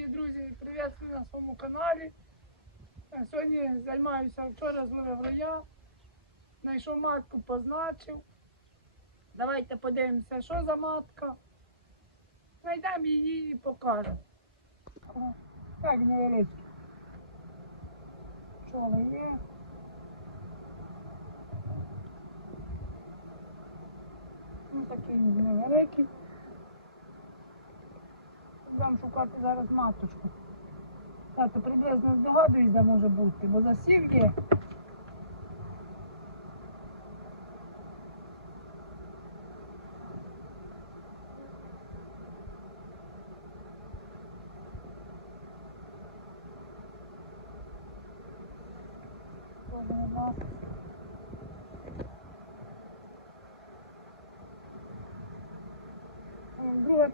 дорогі друзі, приветствую на своєму каналі. Сьогодні займаюся вчора зловив роя. Знайшов матку, позначив. Давайте подивимося, що за матка. Знайдемо її і покажемо. Так, невеличкі. Пчоли є. Ну, такий невеликий. Шукати зараз маточку. Так, то приблизно здогадуюсь, де може бути, бо засів є. Тоже нема. О, Друге,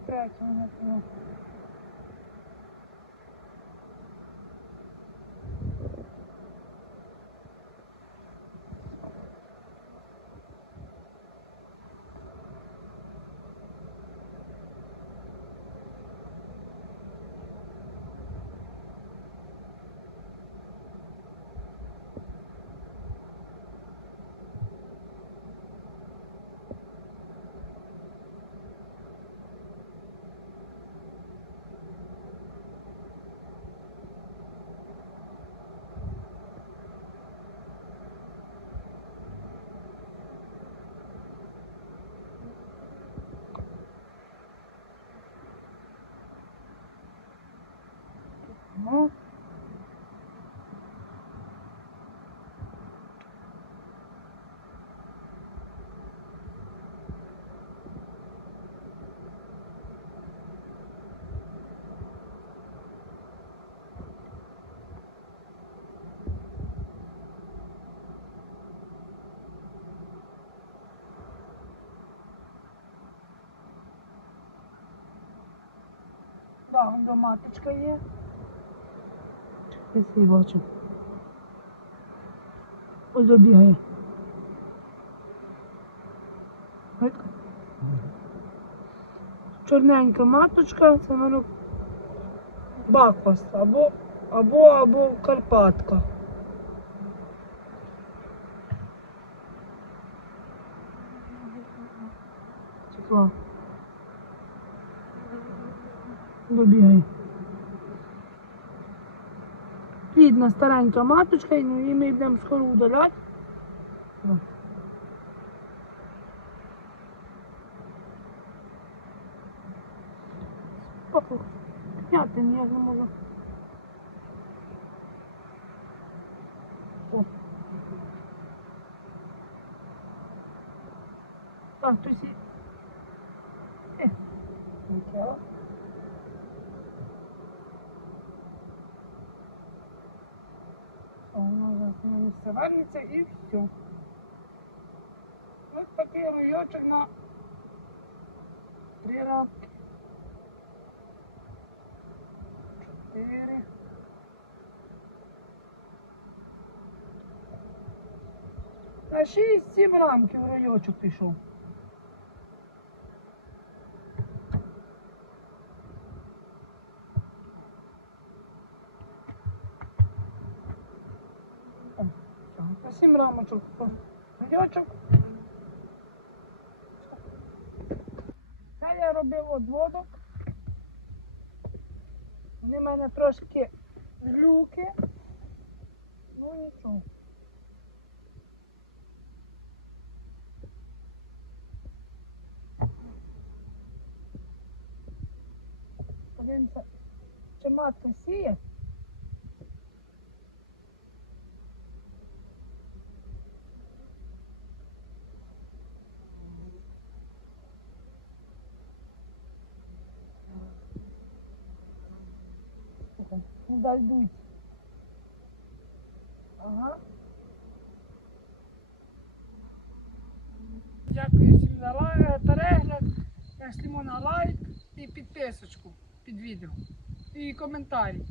Так, вон до маточка є. Десь її бачу. Ось добігає. Чорненька маточка, це воно баквас або, або, або Карпатка. Цікаво. Добігає. Плідна старенька маточка, і ну, ми йдемо скоро удаляти. Ох, підняти ніяк не можу. О. Так, хтось і... Е, нічого. Місце вернеться і все. Ось такий райочок на три рамки. Чотири. На шість-сім рамків райочок пішов. Сім рамочок. Ройочок. Це я робив одводок. Вони в мене трошки глюки. Ну нічого. Подивимося, чи матка сіє. Слухай, Не дуть. Ага. Дякую всім за перегляд. Якщо на лайк і підписочку під відео. І коментарі.